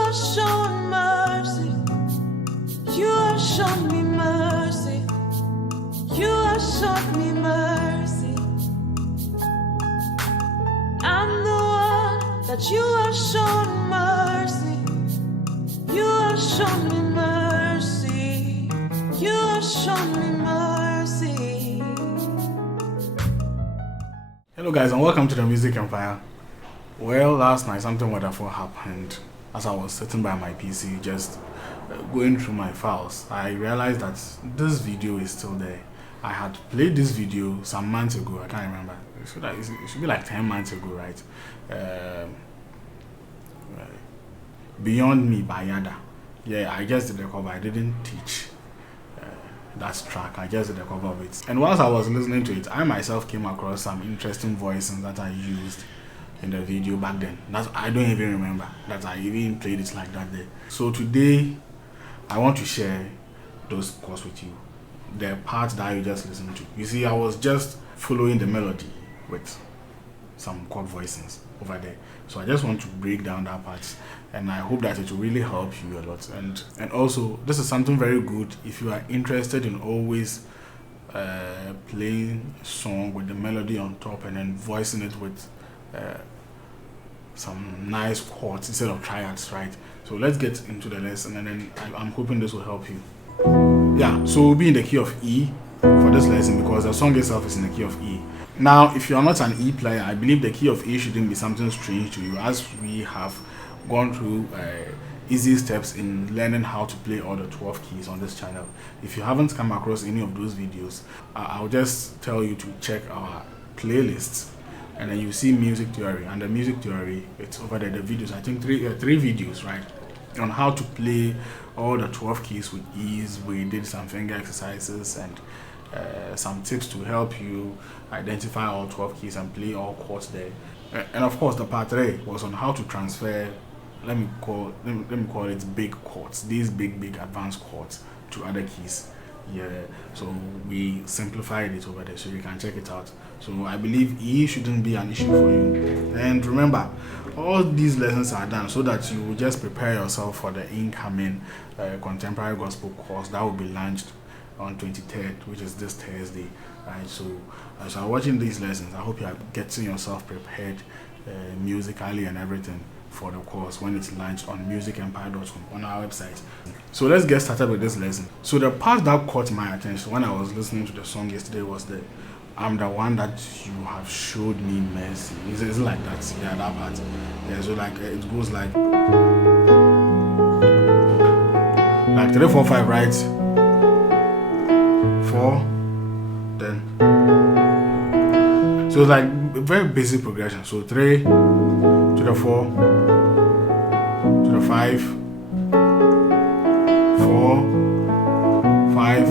have shown mercy. You have shown me mercy. You have shown me mercy. I'm the one that you have shown mercy. You have shown me mercy. You have shown me mercy. Hello guys, and welcome to the Music Empire. Well, last night something wonderful happened. As I was sitting by my PC just going through my files, I realized that this video is still there. I had played this video some months ago. I can't remember. It should be like 10 months ago, right? Beyond Me by Yada. Yeah, I just did the cover. I didn't teach that track. I just did the cover of it. And whilst I was listening to it, I myself came across some interesting voices that I used in the video back then. I don't even remember that I even played it like that there. So today, I want to share those chords with you. The part that you just listened to. You see, I was just following the melody with some chord voicings over there. So I just want to break down that part, and I hope that it will really help you a lot. And also, this is something very good if you are interested in always playing a song with the melody on top and then voicing it with some nice chords instead of triads, right? So let's get into the lesson, and then I'm hoping this will help you. Yeah, so we'll be in the key of E for this lesson because the song itself is in the key of E. Now, if you're not an E player, I believe the key of E shouldn't be something strange to you, as we have gone through easy steps in learning how to play all the 12 keys on this channel. If you haven't come across any of those videos, I'll just tell you to check our playlists, and then you see music theory. And the music theory, it's over there, the videos, I think three videos, right, on how to play all the 12 keys with ease. We did some finger exercises and some tips to help you identify all 12 keys and play all chords there. And of course, the part 3 was on how to transfer, let me call it big chords, these big advanced chords, to other keys. Yeah, so we simplified it over there, so you can check it out. So I believe E shouldn't be an issue for you. And remember, all these lessons are done so that you will just prepare yourself for the incoming contemporary gospel course that will be launched on 23rd, which is this Thursday, right? So as you are watching these lessons, I hope you are getting yourself prepared musically and everything for the course when it's launched on musicempire.com on our website. So let's get started with this lesson. So the part that caught my attention when I was listening to the song yesterday was the I'm the one that you have showed me mercy. It's like that, yeah, that part. Yeah, so like it goes like 3, 4, 5, right? 4, then. So it's like a very basic progression. So 3 to the 4 to the 5, 4, 5.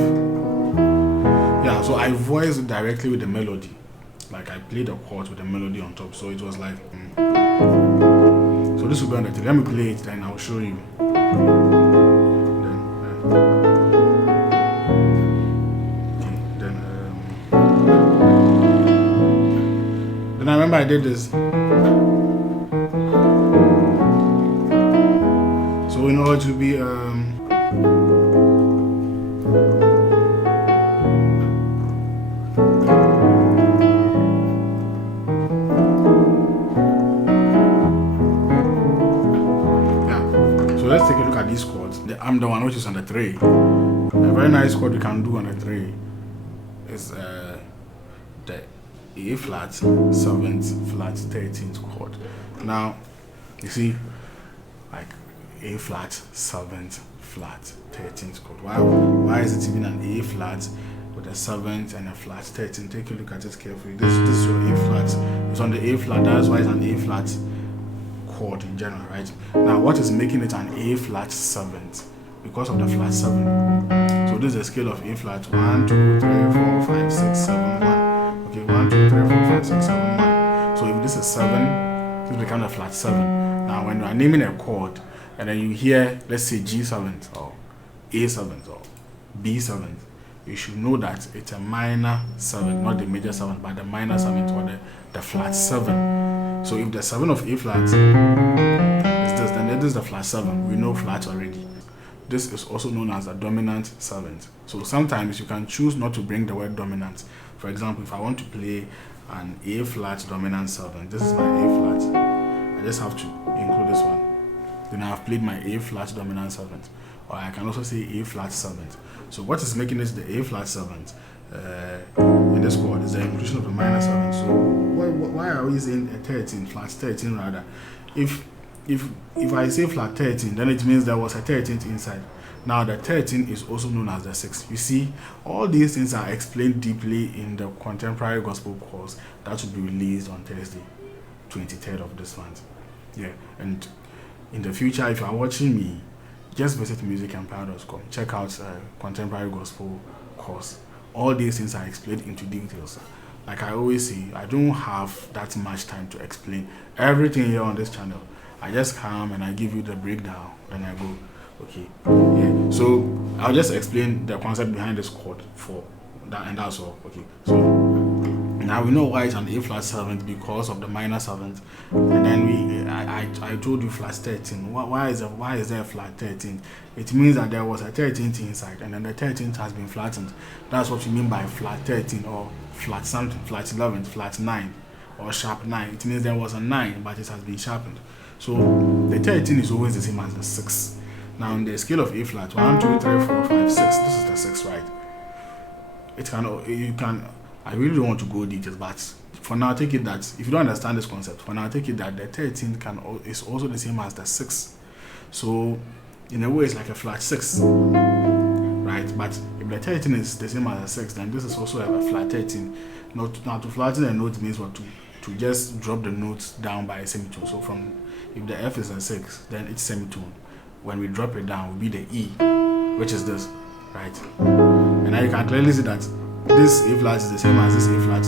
Yeah, so I voiced it directly with the melody. Like I played the chords with the melody on top. So it was like so this will be on the 3. Let me play it, then I'll show you. Then I remember I did this. So in order to be let's take a look at these chords. I'm the one which is on the 3. A very nice chord you can do on the 3 is the A flat, 7th flat, 13th chord. Now, you see, like A flat, 7th flat, 13th chord. Why is it even an A flat with a 7th and a flat 13th? Take a look at it carefully. This is your A flat. It's on the A flat. That's why it's an A flat chord in general, right? Now, what is making it an A flat 7th? Because of the flat 7. So this is a scale of A flat 1, 2, 3, 4, 5, 6, 7, 1. Okay, 1, 2, 3, 4, 5, 6, 7, 1. So if this is 7, this becomes a flat 7. Now, when you are naming a chord and then you hear, let's say G7th or A7th or B7th, you should know that it's a minor 7, not the major 7, but the minor 7th or the flat 7. So if the 7 of A flat is this, then the this is the flat 7. We know flat already. This is also known as a dominant 7th. So sometimes you can choose not to bring the word dominant. For example, if I want to play an A flat dominant 7, this is my A flat. I just have to include this one. Then I have played my A flat dominant 7th. Or I can also say A flat 7th. So what is making it the A flat 7th in this chord is the inclusion of the minor 7th. So why are we saying a 13, flat 13 rather? If I say flat 13, then it means there was a 13th inside. Now the 13 is also known as the 6. You see, all these things are explained deeply in the contemporary gospel course that will be released on Thursday, 23rd of this month. Yeah, and in the future, if you are watching me, just visit musicempire.com. Check out contemporary gospel course. All these things are explained into details. Like I always say, I don't have that much time to explain everything here on this channel. I just come and I give you the breakdown and I go, okay, yeah. So I'll just explain the concept behind this chord for that, and that's all. Okay, so now we know why it's an A flat 7th because of the minor 7th, and then I told you flat 13. Why is there a flat 13? It means that there was a 13th inside, and then the 13th has been flattened. That's what you mean by flat 13 or flat something, flat 11th, flat 9, or sharp 9. It means there was a 9, but it has been sharpened. So the 13 is always the same as the 6. Now on the scale of A flat, 1, 2, 3, 4, 5, 6. This is the 6, right? I really don't want to go details, but for now, take it that if you don't understand this concept, for now, take it that the 13 is also the same as the 6. So in a way, it's like a flat 6, right? But if the 13 is the same as a 6, then this is also a flat 13. Now to flatten a note means what? To just drop the notes down by a semitone. So if the F is a 6, then it's semitone. When we drop it down, will be the E, which is this, right? And now you can clearly see that this A flat is the same as this A flat.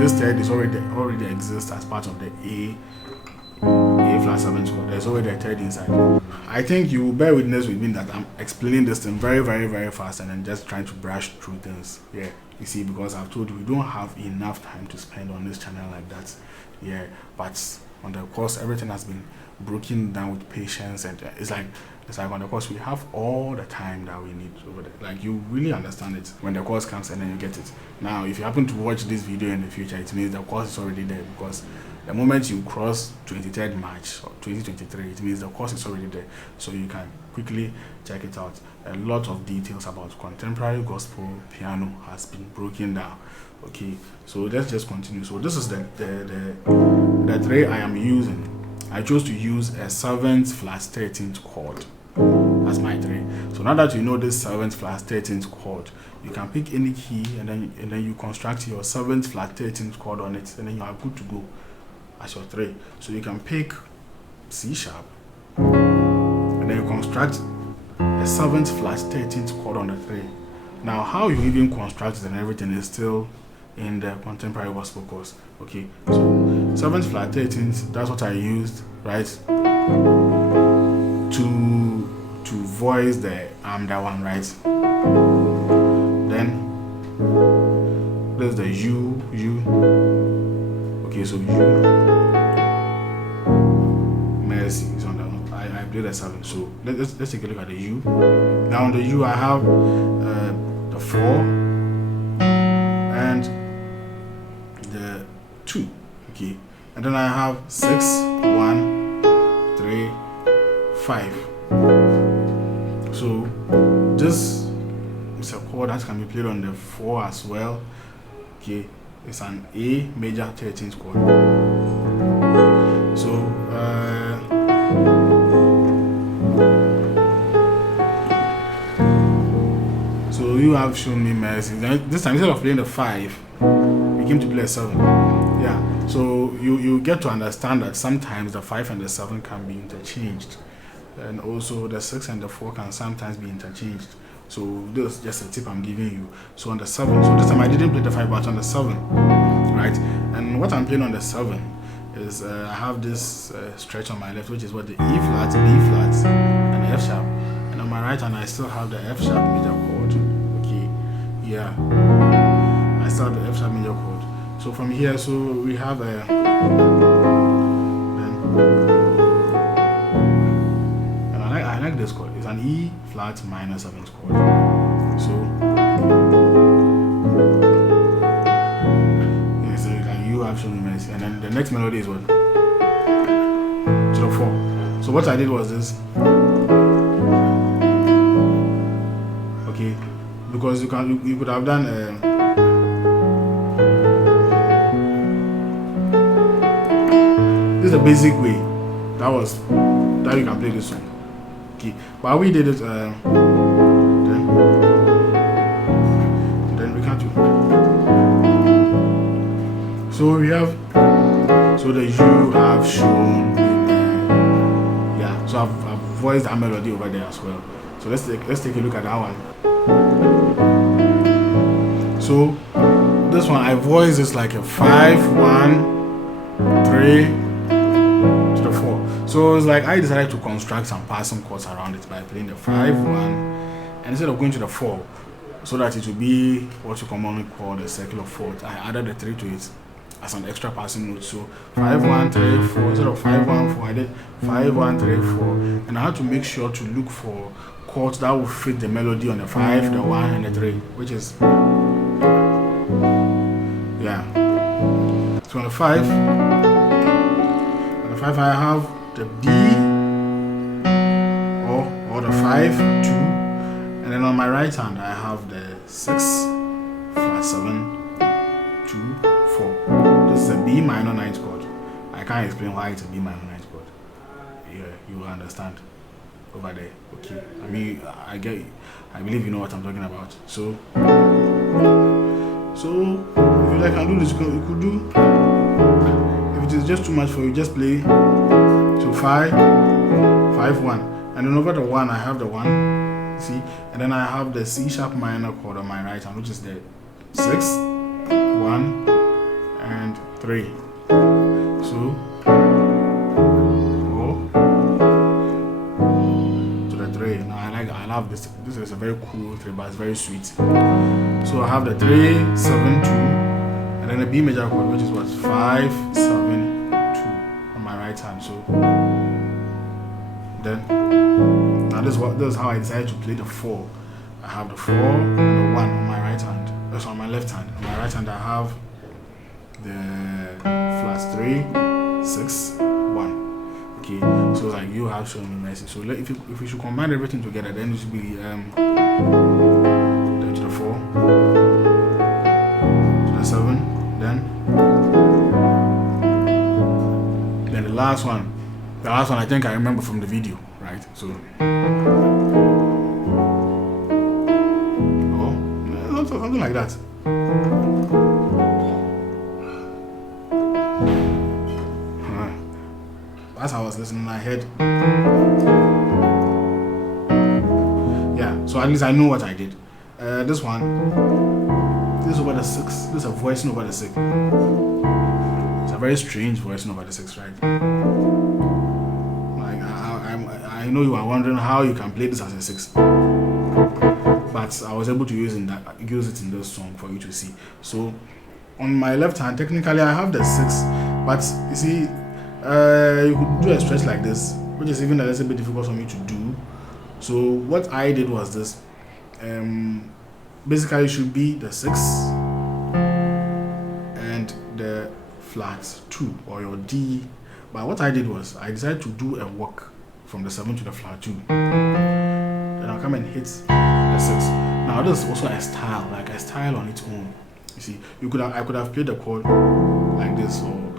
This third is already exists as part of the A flat 7th chord. There's already a third inside. I think you will bear witness with me that I'm explaining this thing very, very, very fast and then just trying to brush through things. Yeah, you see, because I've told you we don't have enough time to spend on this channel like that. Yeah, but on the course, everything has been broken down with patience, and it's like on the course we have all the time that we need over there. Like you really understand it when the course comes and then you get it. Now if you happen to watch this video in the future, it means the course is already there, because the moment you cross 23rd March or 2023, it means the course is already there, so you can quickly check it out. A lot of details about contemporary gospel piano has been broken down. Okay, so let's just continue. So this is the 3 I am using. I chose to use a 7th flat 13th chord as my 3. So now that you know this 7th flat 13th chord, you can pick any key and then you construct your 7th flat 13th chord on it, and then you are good to go as your 3. So you can pick C sharp and then you construct a 7th flat 13th chord on the 3. Now how you even construct it and everything is still in the contemporary gospel course. Okay, so 7th flat 13th, that's what I used, right, to voice the that one, right? Then there's the U. Okay, so U, mercy is on that one. I played a 7. So let's take a look at the U. Now on the U I have the 4 and the 2. Okay, and then I have 6, 1, 3, 5. So this is a chord that can be played on the 4 as well. Okay, it's an A major 13th chord. So you have shown me mercy. This time, instead of playing the 5, you came to play a 7. Yeah, so you get to understand that sometimes the 5 and the 7 can be interchanged, and also the 6 and the 4 can sometimes be interchanged. So this is just a tip I'm giving you. So on the 7, so this time I didn't play the 5, but on the 7, right? And what I'm playing on the 7 is I have this stretch on my left, which is what the E flat, B flat, and F sharp. And on my right hand, I still have the F sharp major chord. Okay, yeah, I still have the F sharp major chord. So from here, so we have a then like this chord. It's an E flat minor 7th chord. So yes, so you have shown me mercy. And then the next melody is what? To the 4. So what I did was this. Okay, because you could have done this is the basic way that you can play this song. Okay, but we did it then we can't do. So we have the you have shown me, yeah, so I've voiced that melody over there as well. So let's take a look at that one. So this one I voice is like a 5 1 3 to the 4. So it's like I decided to construct some passing chords around it by playing the 5 1, and instead of going to the 4, so that it will be what you commonly call the circular 4, I added the 3 to it as an extra passing note. So 5 1 3 4 instead of 5 1 4, I did 5 1 3 4, and I had to make sure to look for chords that will fit the melody on the 5, the 1, and the 3, which is yeah. So on the 5, I have the B or the 5 2, and then on my right hand I have the 6 flat 7 2 4. This is a B minor 9th chord. I can't explain why it's a B minor 9th chord. Yeah, you will understand over there. Okay, I mean, I believe you know what I'm talking about. So if you like, can do this. You could do. If it is just too much for you, just play. So 5 5 1, and then over the 1 I have the 1. See, and then I have the C sharp minor chord on my right hand, which is the 6 1 and 3. So I love this. This is a very cool 3, but it's very sweet. So I have the 3 7 2, and then a B major chord, which is what 5 7 2 on my right hand. So then now this is how I decided to play the 4. I have the 4 and the 1 on my right hand. That's on my left hand. On my right hand I have the flats 3 6 1. Okay, so like you have shown me mercy. So if we should combine everything together, then it should be then to the 4 to the 7, then the last one. The last one I think I remember from the video, right? So something like that. As I was listening, I heard, yeah, so at least I know what I did. This one, this is over the 6, this is a voicing over the 6. It's a very strange voicing over the 6, right? Like, I know you are wondering how you can play this as a 6. But I was able to use it in this song for you to see. So, on my left hand, technically I have the 6, but you see, you could do a stretch like this, which is even a little bit difficult for me to do. So what I did was this. Basically it should be the 6 and the flat 2 or your D. But what I did was I decided to do a walk from the 7 to the flat 2. Then I'll come and hit the 6. Now this is also a style, like a style on its own. You see, I could have played the chord like this or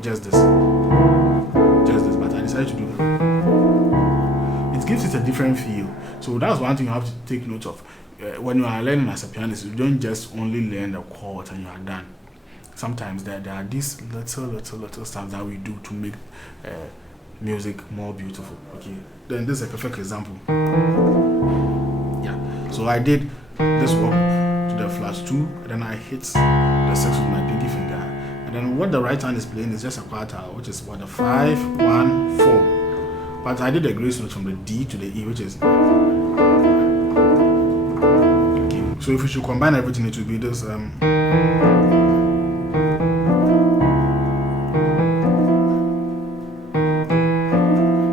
just this, but I decided to do that. It gives it a different feel. So that's one thing you have to take note of. When you are learning as a pianist, you don't just only learn the chords and you are done. Sometimes there are these little stuff that we do to make music more beautiful. Okay, then this is a perfect example. Yeah, so I did this one to the flat 2, and then I hit the 6 with my pinky finger. And then what the right hand is playing is just a quarter, which is what the 5 1 4. But I did a grace note from the D to the E, which is okay. So if we should combine everything, it will be this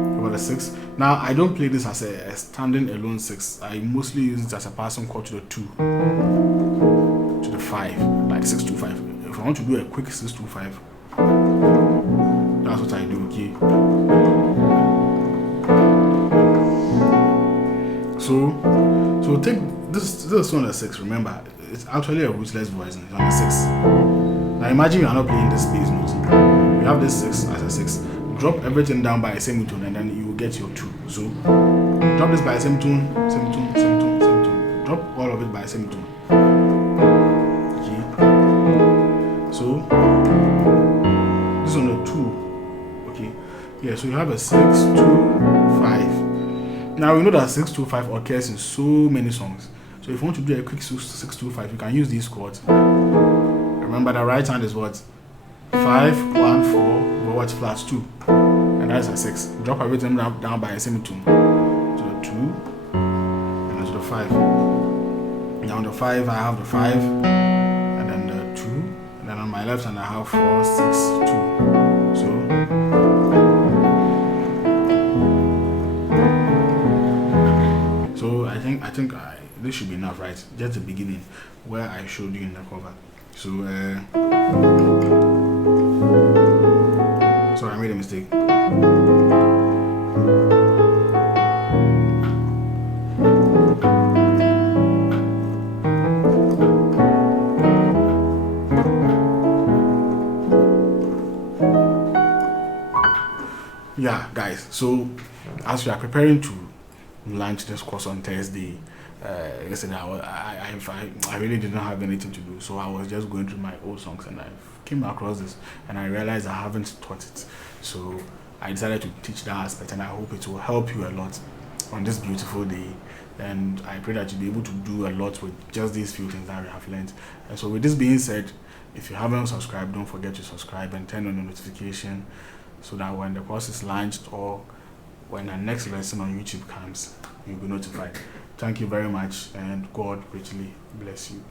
over the 6. Now I don't play this as a standing alone 6. I mostly use it as a passing chord to the 2, to the 5, like 6 to 5. If I want to do a quick 6 to 5, that's what I do. Okay. So take this is on the 6. Remember, it's actually a rootless voice. It's on the 6. Now imagine you are not playing this bass note. You have this 6 as a 6. Drop everything down by a semitone, and then you will get your 2. So drop this by a semitone, semitone, semitone, semitone. Drop all of it by a semitone. Okay. So this is on the 2. Okay. Yeah. So you have a 6, 2, 5. Now we know that 6, 2, 5 occurs in so many songs. So if you want to do a quick 6, 2, 5, you can use these chords. Remember, the right hand is what? 5, 1, 4, what? Flat 2. And that's a 6. Drop everything down by a semitone. To the 2, and then to the 5. Now on the 5, I have the 5, and then the 2, and then on my left hand I have 4, 6, 2. So I think this should be enough, right? Just the beginning where I showed you in the cover. So sorry, I made a mistake. Yeah, guys, so as we are preparing to launch this course on Thursday, yesterday I really did not have anything to do, so I was just going through my old songs and I came across this and I realized I haven't taught it. So I decided to teach that aspect, and I hope it will help you a lot on this beautiful day. And I pray that you'll be able to do a lot with just these few things that we have learned. And so with this being said, if you haven't subscribed, don't forget to subscribe and turn on the notification so that when the course is launched or when the next lesson on YouTube comes, you'll be notified. Thank you very much, and God richly bless you.